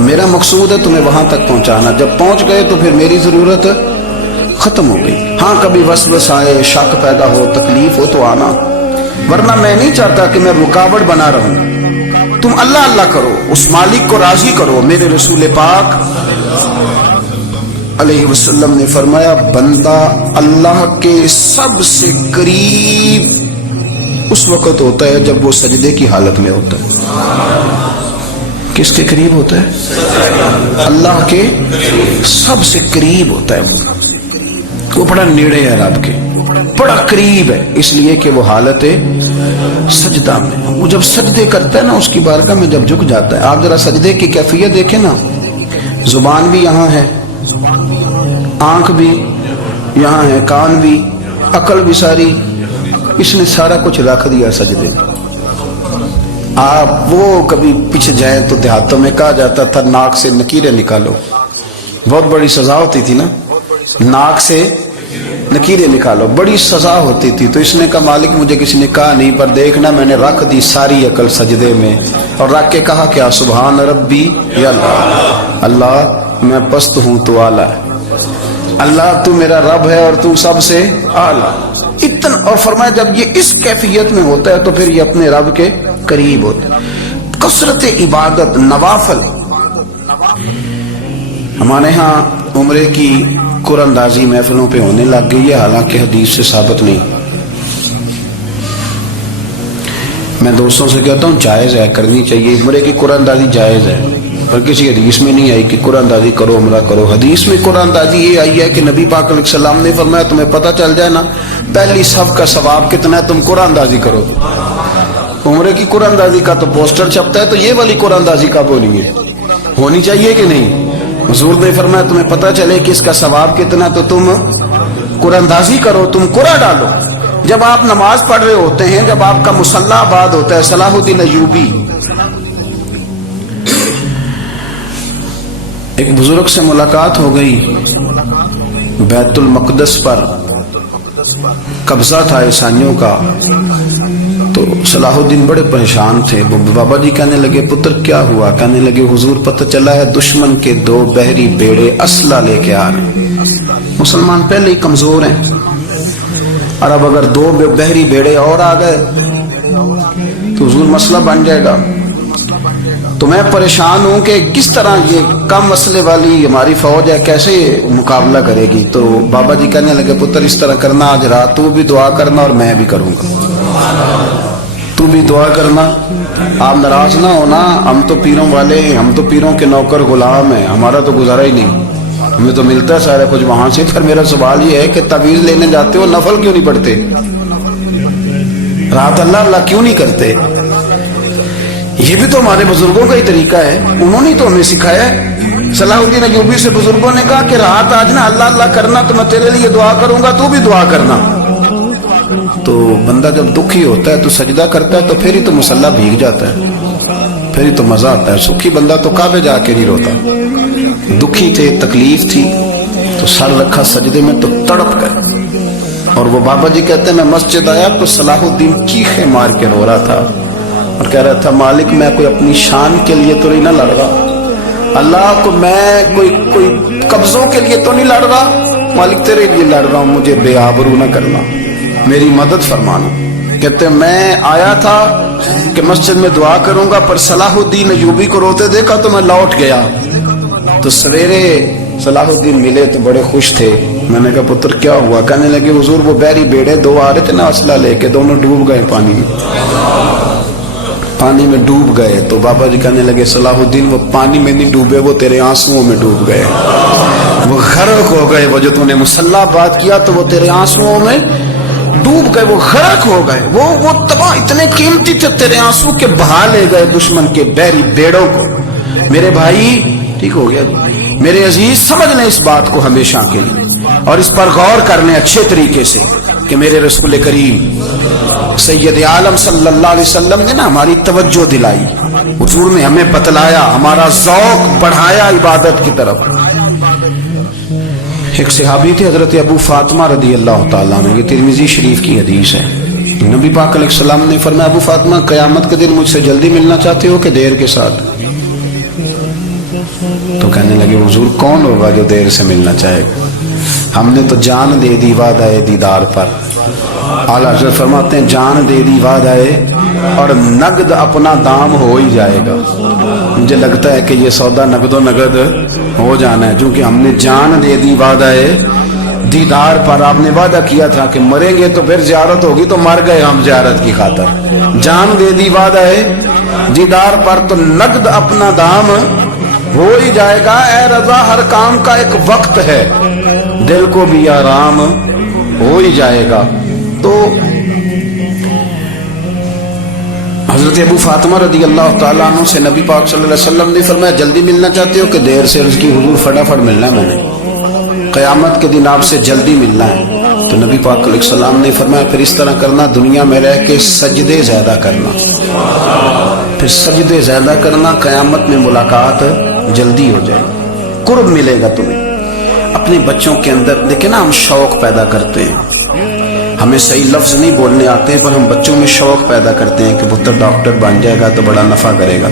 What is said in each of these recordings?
میرا مقصود ہے تمہیں وہاں تک پہنچانا. جب پہنچ گئے تو پھر میری ضرورت ختم ہو گئی. ہاں کبھی وسوس آئے, شک پیدا ہو, تکلیف ہو تو آنا, ورنہ میں نہیں چاہتا کہ میں رکاوٹ بنا رہوں. تم اللہ اللہ کرو, اس مالک کو راضی کرو. میرے رسول پاک علیہ وسلم نے فرمایا بندہ اللہ کے سب سے قریب اس وقت ہوتا ہے جب وہ سجدے کی حالت میں ہوتا ہے. کس کے قریب ہوتا ہے؟ اللہ کے سب سے قریب ہوتا ہے. وہ بڑا نیڑے ہے رب کے, بڑا قریب ہے, اس لیے کہ وہ حالت سجدہ میں. وہ جب سجدے کرتا ہے نا, اس کی بارگاہ میں جب جھک جاتا ہے. آپ ذرا سجدے کی کیفیت دیکھیں نا, زبان بھی یہاں ہے, آنکھ بھی یہاں ہے, کان بھی, عقل بھی ساری, اس نے سارا کچھ رکھ دیا سجدے. آپ وہ کبھی پیچھے جائیں تو دیہاتوں میں کہا جاتا تھا ناک سے نکیریں نکالو, بہت بڑی سزا ہوتی تھی نا, ناک سے نکیریں نکالو, بڑی سزا ہوتی تھی. تو اس نے کہا مالک مجھے کسی نے کہا نہیں, پر دیکھنا میں نے رکھ دی ساری عقل سجدے میں, اور رکھ کے کہا کیا سبحان ربی یا اللہ, اللہ میں پست ہوں تو اعلیٰ ہے, اللہ تو میرا رب ہے اور تو سب سے اعلیٰ. اتنا, اور فرمایا جب یہ اس کیفیت میں ہوتا ہے تو پھر یہ اپنے رب کے قریب ہوتا ہے. کثرت عبادت, نوافل. ہمارے ہاں عمرے کی قرآن اندازی محفلوں پہ ہونے لگ گئی ہے, حالانکہ حدیث سے ثابت نہیں. میں دوستوں سے کہتا ہوں جائز ہے, کرنی چاہیے. عمرے کی قرآن اندازی جائز ہے, پر کسی حدیث میں نہیں آئی کہ قرآن اندازی کرو عمرہ کرو. حدیث میں قرآن اندازی یہ آئی ہے کہ نبی پاک علیہ السلام نے فرمایا تمہیں پتہ چل جائے نا پہلی صف کا ثواب کتنا ہے, تم قرآن اندازی کرو. عمرے کی قرآن اندازی کا تو پوسٹر چھپتا ہے, تو یہ والی قرآن اندازی کب ہونی ہے؟ ہونی چاہیے کہ نہیں؟ حضور نے فرمایا تمہیں پتہ چلے کہ اس کا ثواب کتنا, تو تم قرآن اندازی کرو, تم قرآن ڈالو. جب آپ نماز پڑھ رہے ہوتے ہیں, جب آپ کا مصلی آباد ہوتا ہے, صلاح الدین ایوبی ایک بزرگ سے ملاقات ہو گئی, بیت المقدس پر قبضہ تھا عیسائیوں کا. تو صلاح الدین بڑے پریشان تھے. بابا جی کہنے لگے پتر کیا ہوا؟ کہنے لگے حضور پتہ چلا ہے دشمن کے 2 بحری بیڑے اسلحہ لے کے آ رہے. مسلمان پہلے ہی کمزور ہیں, اور اب اگر 2 بحری بیڑے اور آ گئے تو حضور مسئلہ بن جائے گا. تو میں پریشان ہوں کہ کس طرح یہ کم مسئلے والی ہماری فوج ہے, کیسے مقابلہ کرے گی. تو بابا جی کہنے لگے پتر اس طرح کرنا, آج رات تو بھی دعا کرنا اور میں بھی کروں گا, تو بھی دعا کرنا. آپ ناراض نہ ہونا, ہم تو پیروں والے ہیں, ہم تو پیروں کے نوکر غلام ہیں, ہمارا تو گزارا ہی نہیں, ہمیں تو ملتا ہے سارا کچھ وہاں سے. پھر میرا سوال یہ ہے کہ تعویذ لینے جاتے ہو, نفل کیوں نہیں پڑھتے, رات اللہ اللہ کیوں نہیں کرتے؟ یہ بھی تو ہمارے بزرگوں کا ہی طریقہ ہے, انہوں نے تو ہمیں سکھایا ہے. صلاح الدین ایوبی سے بزرگوں نے کہا کہ رات آج نا اللہ اللہ کرنا, تو میں تیرے لیے دعا کروں گا, تو بھی دعا کرنا. تو بندہ جب دکھی ہوتا ہے تو سجدہ کرتا ہے, تو پھر ہی تو مصلی بھیگ جاتا ہے, پھر ہی تو مزہ آتا ہے. سکھی بندہ تو کعبے جا کے نہیں روتا. دکھی تھے, تکلیف تھی, تو سر رکھا سجدے میں تو تڑپ گئے. اور وہ بابا جی کہتے ہیں میں مسجد آیا تو صلاح الدین چیخیں مار کے رو رہا تھا, اور کہہ رہا تھا مالک میں کوئی اپنی شان کے لیے تو نہیں نہ لڑ رہا, اللہ کو میں کوئی قبضوں کے لیے تو نہیں لڑ رہا, مالک تیرے لیے لڑ رہا ہوں, مجھے بے آبرو نہ کرنا, میری مدد فرمانا. کہتے ہیں میں آیا تھا کہ مسجد میں دعا کروں گا, پر صلاح الدین ایوبی کو روتے دیکھا تو میں لوٹ گیا. تو سویرے صلاح الدین ملے تو بڑے خوش تھے. میں نے کہا پتر کیا ہوا؟ کہنے لگے حضور وہ بحری بیڑے 2 آ رہے تھے نا اسلحہ لے کے, دونوں ڈوب گئے پانی میں ڈوب گئے. تو بابا جی کہنے لگے صلاح الدین وہ پانی میں نہیں ڈوبے, وہ تیرے آنسوؤں میں ڈوب گئے, وہ غرق ہو گئے. وہ جو تو نے مصلی بات کیا تو وہ تیرے آنسوؤں میں ڈوب گئے, وہ غرق ہو گئے, وہ تباہ اتنے قیمتی تھے, تیرے آنسو کے بہا لے گئے دشمن کے بحری بیڑوں کو. میرے بھائی ٹھیک ہو گیا جی, میرے عزیز سمجھ لیں اس بات کو ہمیشہ کے لیے, اور اس پر غور کر لیں اچھے طریقے سے کہ میرے رسول کریم سید عالم صلی اللہ علیہ وسلم نے نا ہماری توجہ دلائی, حضور نے ہمیں بتلایا, ہمارا ذوق بڑھایا عبادت کی طرف. ایک صحابی تھے حضرت ابو فاطمہ رضی اللہ تعالیٰ عنہ, یہ ترمذی شریف کی حدیث ہے. نبی پاک علیہ السلام نے فرمایا ابو فاطمہ قیامت کے دن مجھ سے جلدی ملنا چاہتے ہو کہ دیر کے ساتھ؟ تو کہنے لگے حضور کون ہوگا جو دیر سے ملنا چاہے گا؟ ہم نے تو جان دے دی وعدہ دیدار پر. اعلیٰ حضرت فرماتے ہیں جان دے دی وعدہ اور نقد اپنا دام ہو ہی جائے گا. مجھے لگتا ہے کہ یہ سودا نقد و نقد ہو جانا ہے، چونکہ ہم نے جان دے دی وعدہ دیدار پر. آپ نے وعدہ کیا تھا کہ مریں گے تو پھر زیارت ہوگی، تو مر گئے ہم زیارت کی خاطر. جان دے دی وعدہ دیدار پر تو نقد اپنا دام ہو ہی جائے گا. اے رضا ہر کام کا ایک وقت ہے، دل کو بھی آرام ہو ہی جائے گا. تو حضرت ابو فاطمہ رضی اللہ تعالیٰ عنہ سے نبی پاک صلی اللہ علیہ وسلم نے فرمایا جلدی ملنا چاہتے ہو کہ دیر سے؟ عرض کی حضور فٹافٹ ملنا ہے، میں نے قیامت کے دن آپ سے جلدی ملنا ہے. تو نبی پاک علیہ السلام نے فرمایا پھر اس طرح کرنا، دنیا میں رہ کے سجدے زیادہ کرنا، پھر سجدے زیادہ کرنا، قیامت میں ملاقات جلدی ہو جائے، قرب ملے گا تمہیں. اپنے بچوں کے اندر دیکھیں نا، ہم شوق پیدا کرتے ہیں، ہمیں صحیح لفظ نہیں بولنے آتے ہیں پر ہم بچوں میں شوق پیدا کرتے ہیں کہ پتر ڈاکٹر بن جائے گا تو بڑا نفع کرے گا،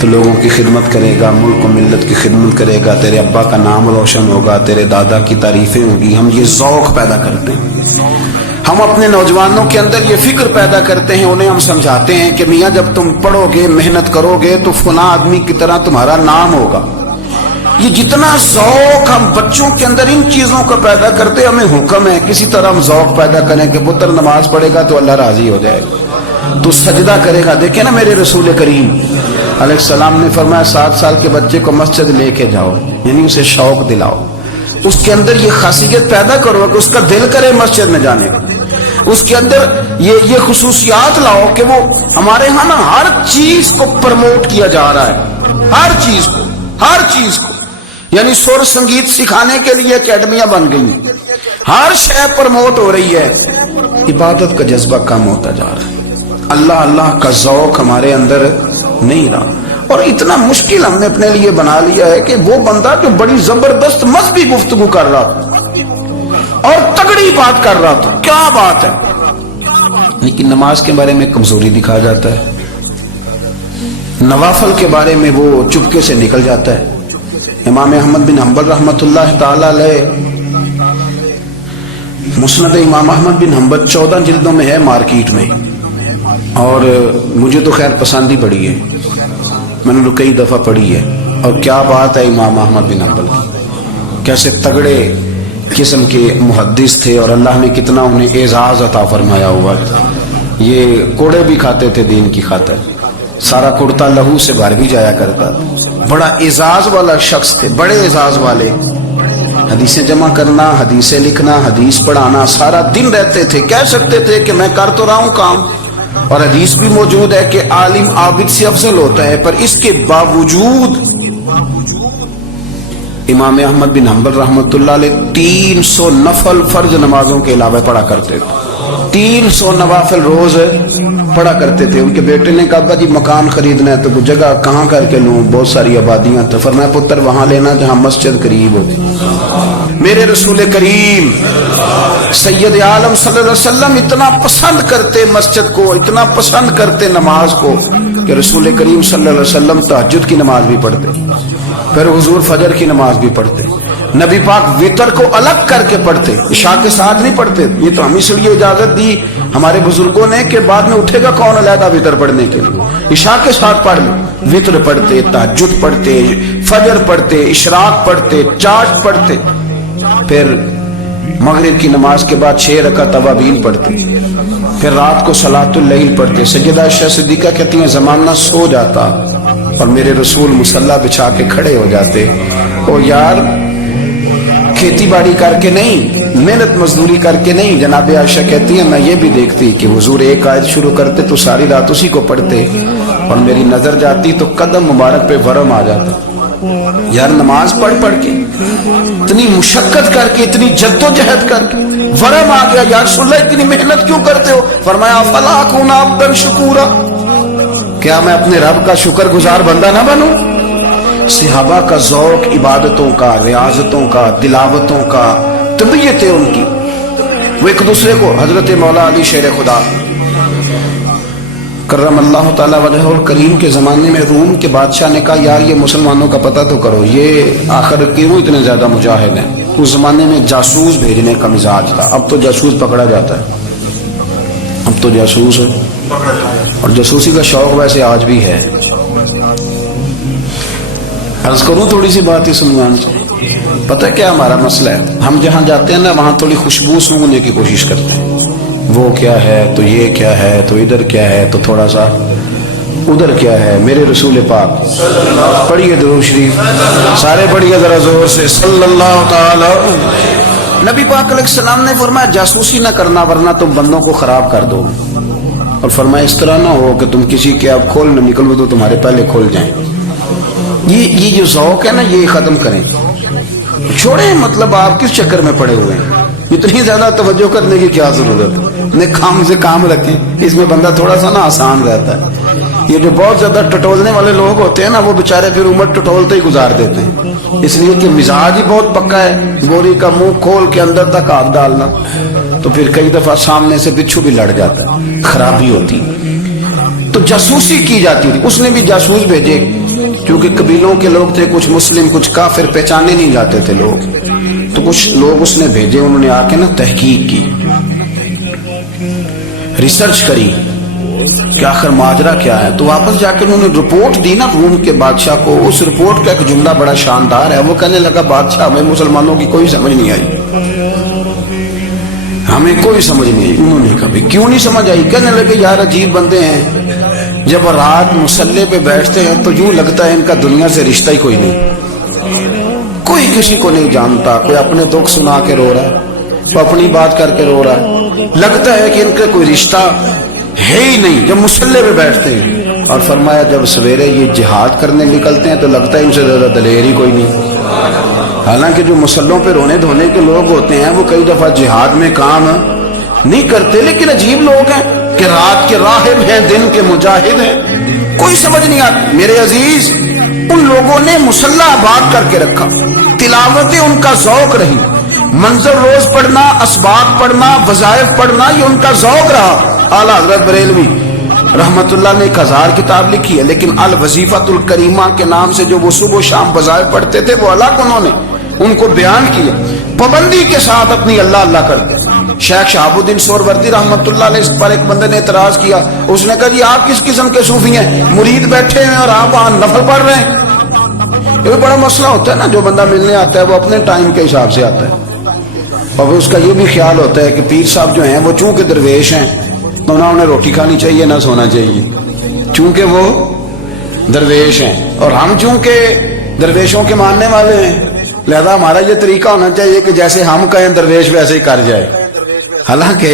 تو لوگوں کی خدمت کرے گا، ملک و ملت کی خدمت کرے گا، تیرے ابا کا نام روشن ہوگا، تیرے دادا کی تعریفیں ہوگی. ہم یہ ذوق پیدا کرتے ہیں. ہم اپنے نوجوانوں کے اندر یہ فکر پیدا کرتے ہیں، انہیں ہم سمجھاتے ہیں کہ میاں جب تم پڑھو گے، محنت کرو گے تو فلاں آدمی کی طرح تمہارا نام ہوگا. یہ جتنا ذوق ہم بچوں کے اندر ان چیزوں کا پیدا کرتے، ہمیں حکم ہے کسی طرح ہم ذوق پیدا کریں کہ پتر نماز پڑھے گا تو اللہ راضی ہو جائے گا، تو سجدہ کرے گا. دیکھیں نا میرے رسول کریم علیہ السلام نے فرمایا 7 سال کے بچے کو مسجد لے کے جاؤ، یعنی اسے شوق دلاؤ، اس کے اندر یہ خاصیت پیدا کرو کہ اس کا دل کرے مسجد میں جانے کا، اس کے اندر یہ خصوصیات لاؤ کہ وہ ہمارے ہاں نا ہر چیز کو پروموٹ کیا جا رہا ہے، ہر چیز کو یعنی سر سنگیت سکھانے کے لیے اکیڈمیاں بن گئی ہیں، ہر شے پروموٹ ہو رہی ہے. عبادت کا جذبہ کم ہوتا جا رہا ہے، اللہ کا ذوق ہمارے اندر نہیں رہا. اور اتنا مشکل ہم نے اپنے لیے بنا لیا ہے کہ وہ بندہ جو بڑی زبردست مذہبی گفتگو کر رہا تھا اور تگڑی بات کر رہا تھا، کیا بات ہے، لیکن نماز کے بارے میں کمزوری دکھا جاتا ہے، نوافل کے بارے میں وہ چپکے سے نکل جاتا ہے. امام احمد بن حنبل رحمۃ اللہ تعالی علیہ، مسند امام احمد بن حنبل 14 جلدوں میں ہے مارکیٹ میں، اور مجھے تو خیر پسند ہی پڑی ہے، میں نے کئی دفعہ پڑھی ہے. اور کیا بات ہے امام احمد بن حنبل کی، کیسے تگڑے قسم کے محدث تھے اور اللہ نے کتنا انہیں اعزاز عطا فرمایا ہوا. یہ کوڑے بھی کھاتے تھے دین کی خاطر، سارا کرتا لہو سے بھر بھی جایا کرتا تھا، بڑا اعزاز والا شخص تھے، بڑے اعزاز والے. حدیثیں جمع کرنا، حدیثیں لکھنا، حدیث پڑھانا، سارا دن رہتے تھے. کہہ سکتے تھے کہ میں کر تو رہا ہوں کام، اور حدیث بھی موجود ہے کہ عالم عابد سے افضل ہوتا ہے، پر اس کے باوجود امام احمد بن حنبل رحمۃ اللہ علیہ 300 نفل فرض نمازوں کے علاوہ پڑھا کرتے تھے، 300 نوافل روز پڑھا کرتے تھے. ان کے بیٹے نے کہا ابا جی مکان خریدنا ہے تو جگہ کہاں کر کے لوں، بہت ساری آبادیاں. تو فرمایا پتر وہاں لینا جہاں مسجد قریب ہو. میرے رسول کریم سید عالم صلی اللہ علیہ وسلم اتنا پسند کرتے مسجد کو، اتنا پسند کرتے نماز کو کہ رسول کریم صلی اللہ علیہ وسلم تہجد کی نماز بھی پڑھتے، پھر حضور فجر کی نماز بھی پڑھتے. نبی پاک وتر کو الگ کر کے پڑھتے، عشاء کے ساتھ نہیں پڑھتے. یہ تو ہم اس لیے اجازت دی ہمارے بزرگوں نے کہ بعد میں اٹھے گا کون علیحدہ وتر پڑھنے کے لیے، عشاء کے ساتھ پڑھ لیں. وتر پڑھتے، تہجد پڑھتے، فجر پڑھتے، اشراق پڑھتے، چاش پڑھتے، پھر مغرب کی نماز کے بعد 6 رکعت اوابین پڑھتے، پھر رات کو صلاۃ اللیل پڑھتے. سیدہ عائشہ صدیقہ کہتی ہیں زمانہ سو جاتا اور میرے رسول مصلی بچھا کے کھڑے ہو جاتے. او یار کھیتی باڑی کر کے نہیں، محنت مزدوری کر کے نہیں. جناب عائشہ کہتی ہیں میں یہ بھی دیکھتی کہ حضور ایک آیت شروع کرتے تو ساری رات اسی کو پڑھتے، اور میری نظر جاتی تو قدم مبارک پہ ورم آ جاتا. یار نماز پڑھ کے اتنی مشقت کر کے، اتنی جد و جہد کر کے ورم آ گیا. یا رسول اللہ اتنی محنت کیوں کرتے ہو؟ فرمایا فلا اکون عبدا شکورا، کیا میں اپنے رب کا شکر گزار بندہ نہ بنوں؟ صحابہ کا ذوق عبادتوں کا، ریاضتوں کا، تلاوتوں کا، طبیعت ہے ان کی. وہ ایک دوسرے کو، حضرت مولا علی شیر خدا کرم اللہ تعالیٰ وجہ الکریم کے زمانے میں روم کے بادشاہ نے کہا یار یہ مسلمانوں کا پتہ تو کرو، یہ آخر کیوں اتنے زیادہ مجاہد ہیں؟ اس زمانے میں جاسوس بھیجنے کا مزاج تھا، اب تو جاسوس پکڑا جاتا ہے، اب تو جاسوس ہے، اور جاسوسی کا شوق ویسے آج بھی ہے۔ عرض کروں تھوڑی سی بات اس عنوان سے، پتہ کیا ہمارا مسئلہ ہے؟ ہم جہاں جاتے ہیں نا وہاں تھوڑی خوشبو سونگنے کی کوشش کرتے ہیں، وہ کیا ہے تو یہ کیا ہے تو ادھر کیا ہے تو تھوڑا سا ادھر کیا ہے۔ میرے رسول پاک پڑھیے درود شریف، سارے پڑھیے ذرا زور سے، صلی اللہ تعالی۔ نبی پاک علیہ السلام نے فرمایا جاسوسی نہ کرنا ورنہ تم بندوں کو خراب کر دو، اور فرمایا اس طرح نہ ہو کہ تم کسی کے آپ کھول نہ نکلو تو تمہارے پہلے کھول جائیں۔ یہ جو ذوق ہے نا یہ ختم کریں، چھوڑیں، مطلب آپ کس چکر میں پڑے ہوئے ہیں؟ اتنی زیادہ توجہ کرنے کی کیا ضرورت ہے؟ اپنے کام سے کام رکھیں، اس میں بندہ تھوڑا سا نا آسان رہتا ہے۔ یہ جو بہت زیادہ ٹٹولنے والے لوگ ہوتے ہیں نا وہ بےچارے پھر عمر ٹٹولتے ہی گزار دیتے ہیں، اس لیے کہ مزاج ہی بہت پکا ہے، بوری کا منہ کھول کے اندر تک ہاتھ ڈالنا، تو پھر کئی دفعہ سامنے سے بچھو بھی لڑ جاتا ہے، خرابی ہوتی ہے۔ تو جاسوسی کی جاتی تھی، اس نے بھی جاسوس بھیجے، کیونکہ قبیلوں کے لوگ تھے، کچھ مسلم کچھ کافر، پہچانے نہیں جاتے تھے لوگ، تو کچھ لوگ اس نے بھیجے، انہوں نے آ کے نا تحقیق کی، ریسرچ کری کہ آخر ماجرا کیا ہے، تو واپس جا کے انہوں نے رپورٹ دی نا روم کے بادشاہ کو۔ اس رپورٹ کا ایک جملہ بڑا شاندار ہے، وہ کہنے لگا بادشاہ ہمیں مسلمانوں کی کوئی سمجھ نہیں آئی، ہمیں کوئی سمجھ نہیں آئی۔ انہوں نے کہا کیوں نہیں سمجھ آئی؟ کہنے لگے یار عجیب بندے ہیں، جب رات مسلح پہ بیٹھتے ہیں تو یوں لگتا ہے ان کا دنیا سے رشتہ ہی کوئی نہیں، کوئی کسی کو نہیں جانتا، کوئی اپنے دکھ سنا کے رو رہا ہے، کوئی اپنی بات کر کے رو رہا ہے، لگتا ہے کہ ان کا کوئی رشتہ ہے ہی نہیں جب مسلح پہ بیٹھتے ہیں۔ اور فرمایا جب سویرے یہ جہاد کرنے نکلتے ہیں تو لگتا ہے ان سے زیادہ دلیر ہی کوئی نہیں، حالانکہ جو مسلحوں پہ رونے دھونے کے لوگ ہوتے ہیں وہ کئی دفعہ جہاد میں کام نہیں کرتے، لیکن عجیب لوگ ہیں کہ رات کے راہب ہیں دن کے مجاہد ہیں، کوئی سمجھ نہیں آتی۔ میرے عزیز ان لوگوں نے مسلح آباد کر کے رکھا، تلاوتیں ان کا ذوق رہی، منظر روز پڑھنا، اسباق پڑھنا، وظائف پڑھنا، یہ ان کا ذوق رہا۔ اعلیٰ حضرت بریلوی رحمت اللہ نے 1000 کتاب لکھی ہے، لیکن الوظیفۃ الکریمہ کے نام سے جو وہ صبح و شام وظائف پڑھتے تھے وہ الگ انہوں نے ان کو بیان کیا، پابندی کے ساتھ اپنی اللہ اللہ کرتے۔ شیخ شہاب الدین سہروردی رحمت اللہ علیہ، اس پر ایک بندے نے اعتراض کیا، اس نے کہا جی آپ کس قسم کے صوفی ہیں، مرید بیٹھے ہیں اور آپ وہاں نفل پڑھ رہے ہیں؟ یہ بڑا مسئلہ ہوتا ہے نا، جو بندہ ملنے آتا ہے وہ اپنے ٹائم کے حساب سے آتا ہے، اور اس کا یہ بھی خیال ہوتا ہے کہ پیر صاحب جو ہیں وہ چونکہ درویش ہیں تو نہ انہیں روٹی کھانی چاہیے نہ سونا چاہیے، چونکہ وہ درویش ہیں، اور ہم چونکہ درویشوں کے ماننے والے ہیں لہذا ہمارا یہ طریقہ ہونا چاہیے کہ جیسے ہم کہیں درویش ویسے ہی کر جائے۔ حالانکہ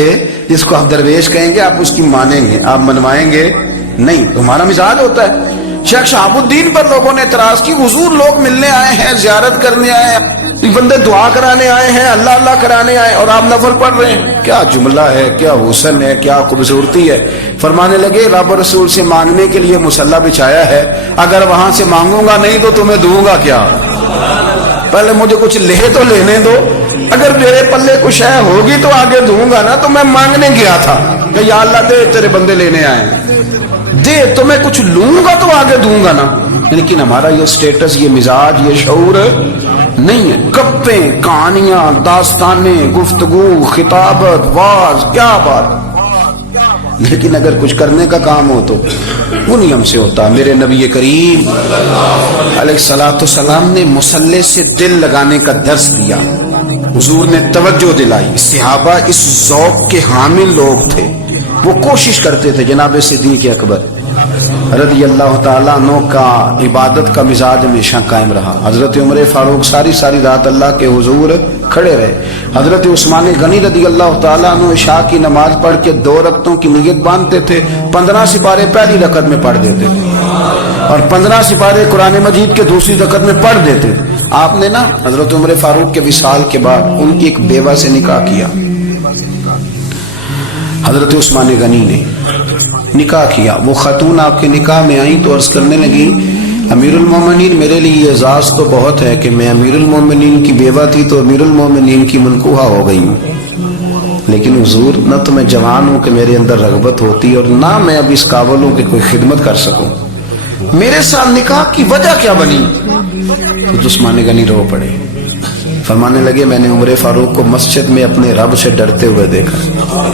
جس کو آپ درویش کہیں گے آپ اس کی مانیں گے، آپ منوائیں گے نہیں، تمہارا مزاج ہوتا ہے۔ شیخ شہاب الدین پر لوگوں نے اعتراض کی، حضور لوگ ملنے آئے ہیں، زیارت کرنے آئے ہیں، بندے دعا کرانے آئے ہیں، اللہ اللہ کرانے آئے اور آپ نفل پڑھ رہے ہیں، کیا جملہ ہے، کیا حسن ہے، کیا خوبصورتی ہے۔ فرمانے لگے رب رسول سے مانگنے کے لیے مصلی بچھایا ہے، اگر وہاں سے مانگوں گا نہیں تو تمہیں دوں گا کیا؟ پہلے مجھے کچھ لے تو لینے دو، اگر میرے پلے کچھ ہے ہوگی تو آگے دوں گا نا، تو میں مانگنے گیا تھا کہ یا اللہ دے تیرے بندے لینے آئے ہیں، دے تو میں کچھ لوں گا تو آگے دوں گا نا، لیکن ہمارا یہ سٹیٹس، یہ مزاج، یہ شعور نہیں ہے۔ گپیں، کہانیاں، داستانیں، گفتگو، خطابت، واز، کیا بات، لیکن اگر کچھ کرنے کا کام ہو تو وہ نہیں ہم سے ہوتا۔ میرے نبی کریم علیہ الصلوۃ والسلام نے مصلی سے دل لگانے کا درس دیا، حضور نے توجہ دلائی، صحابہ اس ذوق کے حامل لوگ تھے، وہ کوشش کرتے تھے۔ جناب صدیق اکبر رضی اللہ تعالیٰ عنہ کا عبادت کا مزاج ہمیشہ قائم رہا۔ حضرت عمر فاروق ساری رات اللہ کے حضور کھڑے رہے۔ حضرت عثمان غنی رضی اللہ تعالیٰ عنہ عشاء کی نماز پڑھ کے 2 رکعتوں کی نیت باندھتے تھے، 15 سپارے پہلی رکعت میں پڑھ دیتے تھے اور 15 سپارے قرآن مجید کے دوسری رکعت میں پڑھ دیتے تھے۔ آپ نے نا حضرت عمر فاروق کے وصال کے بعد ان کی ایک بیوہ سے نکاح کیا، حضرت عثمان غنی نے نکاح کیا۔ وہ خاتون آپ کے نکاح میں آئیں تو عرض کرنے لگی امیر المومنین میرے لیے اعزاز تو بہت ہے کہ میں امیر المومنین کی بیوہ تھی تو امیر المومنین کی منکوحہ ہو گئی ہوں، لیکن حضور نہ تو میں جوان ہوں کہ میرے اندر رغبت ہوتی اور نہ میں اب اس قابل ہوں کہ کوئی خدمت کر سکوں، میرے ساتھ نکاح کی وجہ کیا بنی؟ تو عثمان غنی رو پڑے، فرمانے لگے میں نے عمر فاروق کو مسجد میں اپنے رب سے ڈرتے ہوئے دیکھا ہے،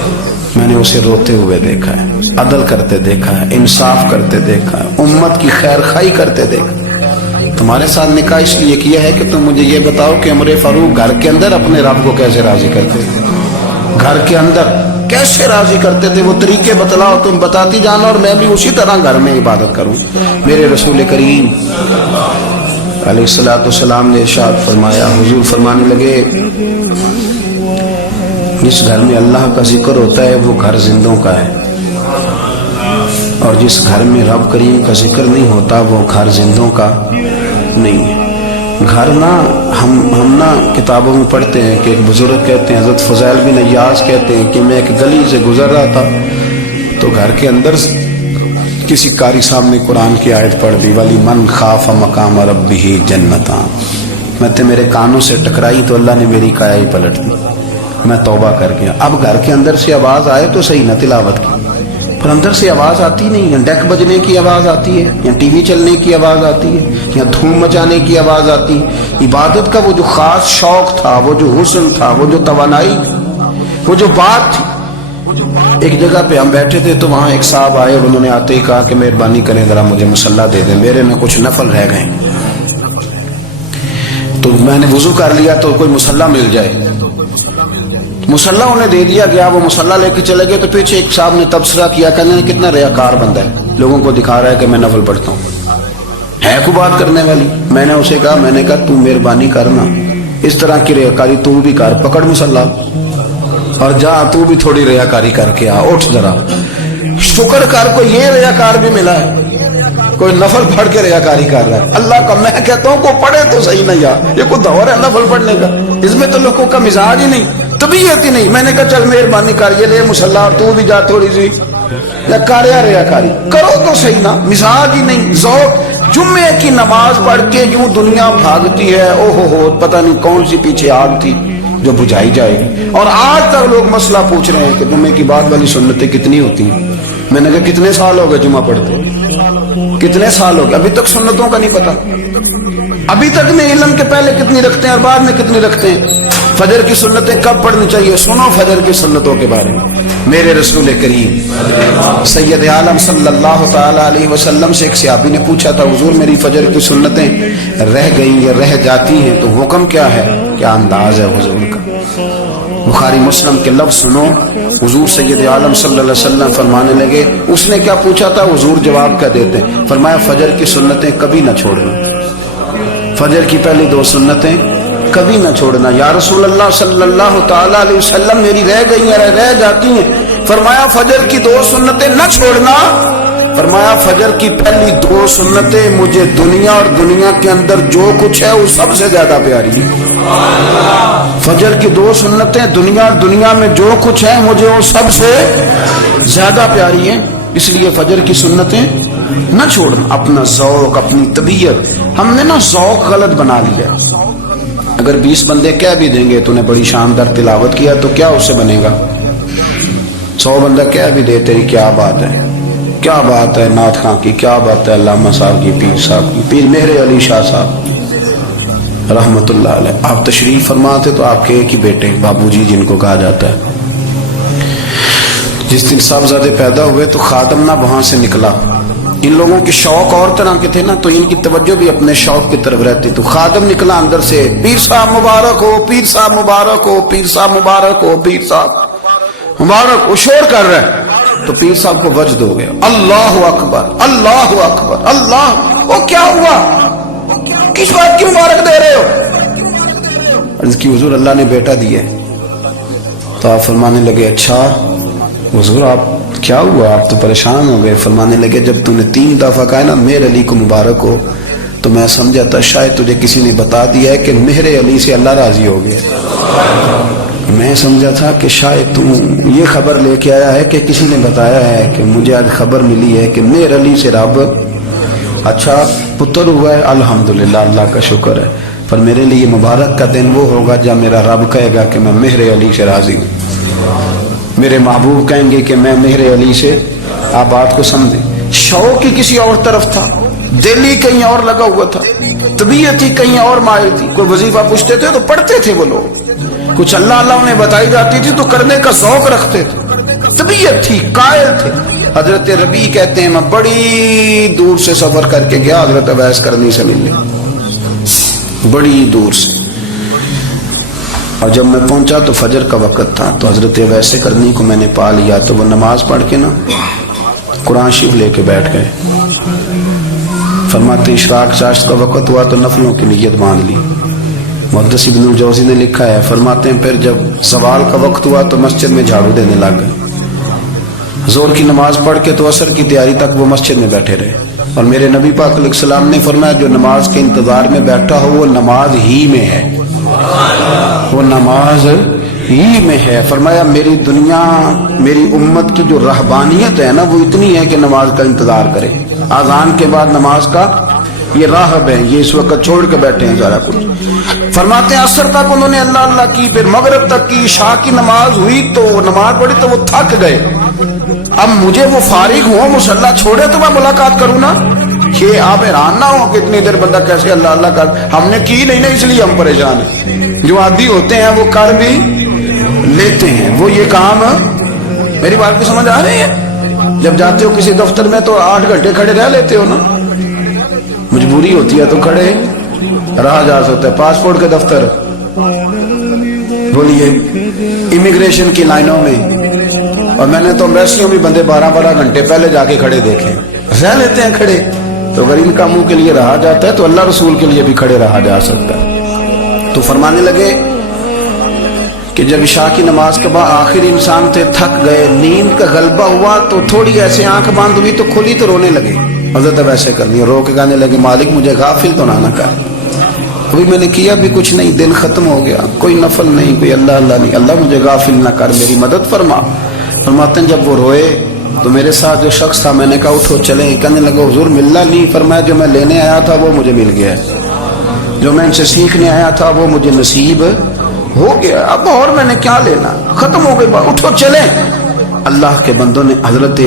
میں نے اسے روتے ہوئے دیکھا ہے، عدل کرتے دیکھا ہے، انصاف کرتے دیکھا ہے، امت کی خیر خواہی کرتے دیکھا ہے۔ تمہارے ساتھ نکاح اس لیے کیا ہے کہ تم مجھے یہ بتاؤ کہ عمر فاروق گھر کے اندر اپنے رب کو کیسے راضی کرتے تھے، گھر کے اندر کیسے راضی کرتے تھے، وہ طریقے بتلاؤ، تم بتاتی جانا اور میں بھی اسی طرح گھر میں عبادت کروں۔ میرے رسول کریم علیہ الصلوۃ والسلام نے ارشاد فرمایا، حضور فرمانے لگے جس گھر میں اللہ کا ذکر ہوتا ہے وہ گھر زندوں کا ہے، اور جس گھر میں رب کریم کا ذکر نہیں ہوتا وہ گھر زندوں کا نہیں ہے۔ گھر نہ ہم نہ کتابوں میں پڑھتے ہیں کہ ایک بزرگ کہتے ہیں، حضرت فضیل بن ایاز کہتے ہیں کہ میں ایک گلی سے گزر رہا تھا تو گھر کے اندر کسی قاری صاحب نے قرآن کی آیت پڑھ دی، ولی من خاف مقام ربہ جنتان، میں تے میرے کانوں سے ٹکرائی تو اللہ نے میری کایا ہی پلٹ دی، میں توبہ کر گیا۔ اب گھر کے اندر سے آواز آئے تو صحیح نہ تلاوت کی، پر اندر سے آواز آتی نہیں ہے، ڈیک بجنے کی آواز آتی ہے یا ٹی وی چلنے کی آواز آتی ہے یا دھوم مچانے کی آواز آتی ہے۔ عبادت کا وہ جو خاص شوق تھا، وہ جو حسن تھا، وہ جو توانائی تھی، وہ جو بات تھی۔ ایک جگہ پہ ہم بیٹھے تھے تو وہاں ایک صاحب آئے اور انہوں نے آتے ہی کہا کہ مہربانی کریں ذرا مجھے مصلی دے دیں، میرے میں کچھ نفل رہ گئے۔ تو میں نے وضو کر لیا تو کوئی مصلی مل جائے، مصلی انہیں دے دیا گیا، وہ مصلی لے کے چلے گئے تو پیچھے ایک صاحب نے تبصرہ کیا، کہنے کتنا ریاکار بندہ ہے، لوگوں کو دکھا رہا ہے کہ میں نفل پڑھتا ہوں، ہے کو بات کرنے والی۔ میں نے اسے کہا، میں نے کہا تو مہربانی کرنا اس طرح کی ریاکاری تو بھی کر، پکڑ مصلی اور جا تو بھی تھوڑی ریاکاری کر کے آ، اٹھ ذرا شکر کر، کوئی یہ ریاکار بھی ملا ہے، کوئی نفل پڑھ کے ریاکاری کر رہا ہے۔ اللہ کا میں کہتا ہوں کو پڑھے تو صحیح نہیں، یار یہ کوئی دور ہے نفل پڑھنے کا، اس میں تو لوگوں کا مزاج ہی نہیں، طبیعت ہی نہیں۔ میں نے کہا چل مہربانی کر یہ لے مصلی اور تو بھی جا تھوڑی سی یا کاریا ریاکاری کرو تو صحیح نا، مزاج ہی نہیں، ذوق۔ جمعے کی نماز پڑھ کے یوں دنیا بھاگتی ہے، او ہو پتہ نہیں کون سی پیچھے آگ تھی جو بجھائی جائے گی، اور آج تک لوگ مسئلہ پوچھ رہے ہیں کہ جمعے کی بعد والی سنتیں کتنی ہوتی ہیں۔ میں نے کہا کتنے سال ہو گئے جمعہ پڑھتے، کتنے سال ہو گئے، ابھی تک سنتوں کا نہیں پتا، ابھی تک نہیں علم کے پہلے کتنی رکھتے ہیں اور بعد میں کتنی رکھتے ہیں۔ فجر کی سنتیں کب پڑھنی چاہیے، سنو فجر کی سنتوں کے بارے میں۔ میرے رسول کریم سید عالم صلی اللہ تعالی علیہ وسلم سے ایک صحابی نے پوچھا تھا، حضور میری فجر کی سنتیں رہ گئیں یا رہ جاتی ہیں تو حکم کیا ہے، کیا انداز ہے حضور کا۔ بخاری مسلم کے لفظ سنو، حضور سید عالم صلی اللہ علیہ وسلم فرمانے لگے، اس نے کیا پوچھا تھا، حضور جواب کیا دیتے ہیں، فرمایا فجر کی سنتیں کبھی نہ چھوڑنا، فجر کی پہلی 2 سنتیں کبھی نہ چھوڑنا۔ یا رسول اللہ صلی اللہ تعالی علیہ وسلم میری رہ گئی ہیں، رہ جاتی ہیں، فرمایا فجر کی 2 سنتیں نہ چھوڑنا، فرمایا فجر کی پہلی 2 سنتیں مجھے دنیا اور دنیا کے اندر جو کچھ ہے وہ سب سے زیادہ پیاری ہے۔ فجر کی 2 سنتیں دنیا اور دنیا میں جو کچھ ہے مجھے وہ سب سے زیادہ پیاری ہیں، اس لیے فجر کی سنتیں نہ چھوڑنا۔ اپنا ذوق، اپنی طبیعت، ہم نے نا ذوق غلط بنا لیا۔ اگر 20 بندے کہہ بھی دیں گے تو نے بڑی شاندار تلاوت کیا تو کیا اس سے بنے گا، 100 بندہ کہہ بھی دے تیری کیا بات ہے، کیا بات ہے نعت خاں کی، کیا بات ہے علامہ صاحب کی، پیر صاحب کی، پیر مہر علی شاہ صاحب رحمت اللہ علیہ۔ آپ تشریف فرما تھے تو آپ کے ایک ہی بیٹے بابو جی جن کو کہا جاتا ہے، جس دن صاحبزادے پیدا ہوئے تو خادم نہ وہاں سے نکلا، ان لوگوں کے شوق اور طرح کے تھے نا تو ان کی توجہ بھی اپنے شوق کی طرف رہتی، تو خادم نکلا اندر سے، پیر صاحب مبارک ہو، پیر صاحب مبارک ہو، پیر صاحب مبارک ہو، پیر صاحب مبارک، وہ شور کر رہا ہے تو پیر صاحب کو وجد ہو گیا، اللہ اکبر اللہ اکبر اللہ، وہ کیا ہوا، کس بات کی مبارک دے رہے ہو، عرض کی حضور اللہ نے بیٹا دیا ہے۔ تو آپ فرمانے لگے اچھا حضور آپ کیا ہوا، آپ تو پریشان ہو گئے۔ فرمانے لگے جب تو نے 3 دفعہ کہا نا مہر علی کو مبارک ہو تو میں سمجھا تھا شاید تجھے کسی نے بتا دیا ہے کہ مہر علی سے اللہ راضی ہو گیا، میں سمجھا تھا کہ شاید تو یہ خبر لے کے آیا ہے کہ کسی نے بتایا ہے کہ مجھے آج خبر ملی ہے کہ مہر علی سے رب اچھا پتر ہوا ہے، الحمدللہ اللہ کا شکر ہے، پر میرے لیے مبارک کا دن وہ ہوگا جب میرا رب کہے گا کہ میں مہر علی سے راضی ہوں۔ میرے محبوب کہیں گے کہ میں مہر علی سے، آپ بات کو سمجھیں، شوق ہی کسی اور طرف تھا، دل ہی کہیں اور لگا ہوا تھا، طبیعت ہی کہیں اور مائل تھی۔ کوئی وظیفہ پوچھتے تھے تو پڑھتے تھے وہ لوگ، کچھ اللہ اللہ انہیں بتائی جاتی تھی تو کرنے کا ذوق رکھتے تھے، طبیعت تھی، قائل تھے۔ حضرت ربیع کہتے ہیں میں بڑی دور سے سفر کر کے گیا حضرت اویس کرنی سے ملنے، بڑی دور سے، اور جب میں پہنچا تو فجر کا وقت تھا، تو حضرت اویس کرنی کو میں نے پا لیا، تو وہ نماز پڑھ کے نا قرآن شریف لے کے بیٹھ گئے۔ فرماتے ہیں اشراق چاشت کا وقت ہوا تو نفلوں کی نیت باندھ لی۔ محدث ابن الجوزی نے لکھا ہے، فرماتے ہیں پھر جب زوال کا وقت ہوا تو مسجد میں جھاڑو دینے لگ گئے۔ زور کی نماز پڑھ کے تو عصر کی تیاری تک وہ مسجد میں بیٹھے رہے، اور میرے نبی پاک علیہ السلام نے فرمایا جو نماز کے انتظار میں بیٹھا ہو وہ نماز ہی میں ہے، وہ نماز ہی میں ہے۔ فرمایا میری دنیا، میری امت کی جو رہبانیت ہے نا وہ اتنی ہے کہ نماز کا انتظار کرے، اذان کے بعد نماز کا یہ راہب ہے، یہ اس وقت چھوڑ کے بیٹھے ہیں سارا کچھ۔ فرماتے ہیں عصر تک انہوں نے اللہ اللہ کی، پھر مغرب تک کی، عشاء کی نماز ہوئی تو نماز پڑھی تو وہ تھک گئے۔ اب مجھے وہ فارغ ہوں مصلی چھوڑے تو میں ملاقات کروں نا، کہ آپ حیران نہ ہو کہ اتنی دیر بندہ کیسے اللہ اللہ کر، ہم نے کی نہیں نا اس لیے ہم پریشان ہیں۔ جو عادی ہوتے ہیں وہ کر بھی لیتے ہیں، وہ یہ کام، میری بات کی سمجھ آ رہی ہے؟ جب جاتے ہو کسی دفتر میں تو 8 گھنٹے کھڑے رہ لیتے ہو نا، مجبوری ہوتی ہے تو کھڑے رہا جا سکتا ہے۔ پاسپورٹ کے دفتر، بولیے امیگریشن کی لائنوں میں، اور میں نے تو امبیسیوں میں بندے 12 گھنٹے پہلے جا کے کھڑے دیکھے، رہ لیتے ہیں کھڑے۔ تو اگر ان کاموں کے لیے رہا جاتا ہے تو اللہ رسول کے لیے بھی کھڑے رہا جا سکتا ہے۔ تو فرمانے لگے کہ جب عشاء کی نماز کے بعد آخر انسان تھے، تھک گئے، نیند کا غلبہ ہوا تو تھوڑی ایسے آنکھ بند ہوئی تو کھلی تو رونے لگے۔ حضرت ویسے کرنی رو کے کہنے لگے مالک مجھے غافل تو نہ کر، ابھی میں نے کیا بھی کچھ نہیں، دن ختم ہو گیا، کوئی نفل نہیں، کوئی اللہ اللہ نہیں، اللہ مجھے غافل نہ کر، میری مدد فرما۔ فرماتے ہیں جب وہ روئے تو میرے ساتھ جو شخص تھا میں نے کہا اٹھو چلیں، کہنے لگا حضور ملنا نہیں، فرمایا جو میں لینے آیا تھا وہ مجھے مل گیا، جو میں ان سے سیکھنے آیا تھا وہ مجھے نصیب ہو گیا، اب اور میں نے کیا لینا، ختم ہو گئی بات، اٹھو چلیں۔ اللہ کے بندوں نے حضرت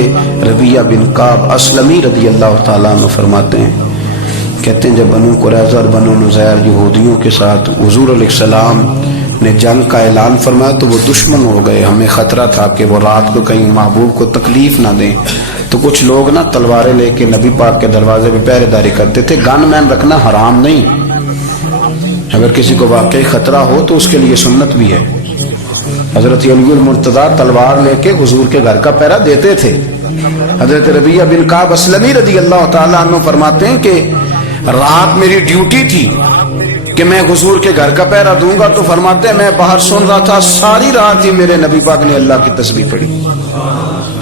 ربیعہ بن کعب اسلمی رضی اللہ تعالیٰ عنہ فرماتے ہیں، کہتے ہیں جب بنو قریظہ اور بنو نذیر یہودیوں کے ساتھ حضور علیہ السلام نے جنگ کا اعلان فرمایا تو وہ دشمن ہو گئے، ہمیں خطرہ تھا کہ وہ رات کو کہیں محبوب کو تکلیف نہ دیں، تو کچھ لوگ نا تلواریں لے کے نبی پاک کے دروازے پہ پہرے داری کرتے تھے۔ گن مین رکھنا حرام نہیں، اگر کسی کو واقعی خطرہ ہو تو اس کے لیے سنت بھی ہے۔ حضرت علی المرتضیٰ تلوار لے کے حضور کے گھر کا پہرا دیتے تھے۔ حضرت ربیعہ بن کعب اسلمی رضی اللہ تعالیٰ عنہ فرماتے ہیں کہ رات میری ڈیوٹی تھی کہ میں حضور کے گھر کا پہرا دوں گا، تو فرماتے ہیں میں باہر سن رہا تھا، ساری رات ہی میرے نبی پاک نے اللہ کی تسبیح پڑھی،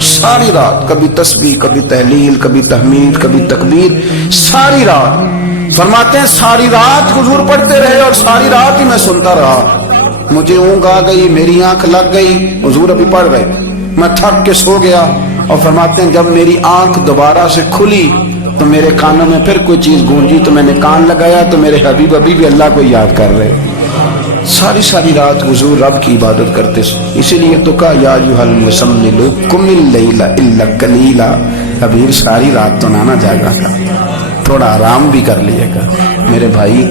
ساری رات، کبھی تسبیح، کبھی تحلیل، کبھی تحمید، کبھی تکبیر، ساری رات۔ فرماتے ہیں ساری رات حضور پڑھتے رہے اور ساری رات ہی میں سنتا رہا، مجھے اونگ آ گئی، میری آنکھ لگ گئی، حضور ابھی پڑھ رہے، میں تھک کے سو گیا، اور فرماتے ہیں جب میری آنکھ دوبارہ سے کھلی تو میرے کانوں میں پھر کوئی چیز گونجی تو میں نے کان لگایا تو میرے حبیب ابھی بھی اللہ کو یاد کر رہے۔ ساری رات حضور رب کی عبادت کرتے، اسی لیے تو کہا یا ایھا المزمل قم اللیل الا قلیلا، حبیب ساری رات تو نہ جاگا تھا، تھوڑا آرام بھی کر لیے گا۔ میرے بھائی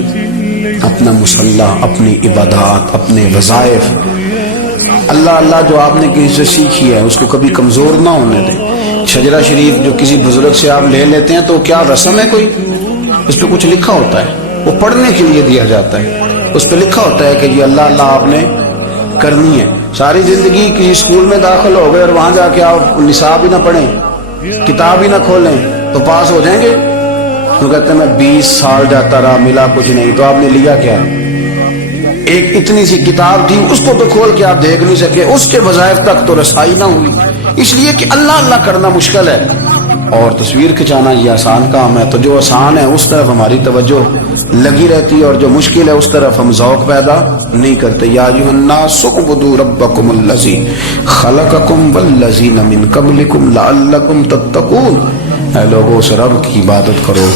اپنا مصلح، اپنی عبادات، اپنے وظائف، اللہ اللہ جو آپ نے کسی سے سیکھی ہے اس کو کبھی کمزور نہ ہونے دیں۔ شجرہ شریف جو کسی بزرگ سے آپ لے لیتے ہیں تو کیا رسم ہے کوئی؟ اس پہ کچھ لکھا ہوتا ہے، وہ پڑھنے کے لیے دیا جاتا ہے، اس پہ لکھا ہوتا ہے کہ یہ اللہ اللہ آپ نے کرنی ہے۔ ساری زندگی کسی اسکول میں داخل ہو گئے اور وہاں جا کے آپ نصاب ہی نہ پڑھیں، کتاب ہی نہ کھولیں تو پاس ہو جائیں گے؟ تو کہتے ہیں میں 20 سال جاتا رہا ملا کچھ نہیں، تو آپ نے لیا کیا؟ ایک اتنی سی کتاب تھی، اس کو تو کھول کے آپ دیکھ نہیں سکے، اس کے وظائف تک تو رسائی نہ ہوئی، اس لیے کہ اللہ اللہ کرنا مشکل ہے اور تصویر کھچانا یہ آسان کام ہے۔ تو جو آسان ہے اس طرف ہماری توجہ لگی رہتی ہے اور جو مشکل ہے اس طرف ہم ذوق پیدا نہیں کرتے۔ یا ایھا الناس اعبدوا ربکم الذی خلقکم والذین من قبلکم لعلکم تتقون، اے لوگوں اس رب کی عبادت کرو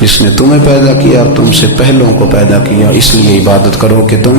جس نے تمہیں پیدا کیا اور تم سے پہلوں کو پیدا کیا، اس لیے عبادت کرو کہ تم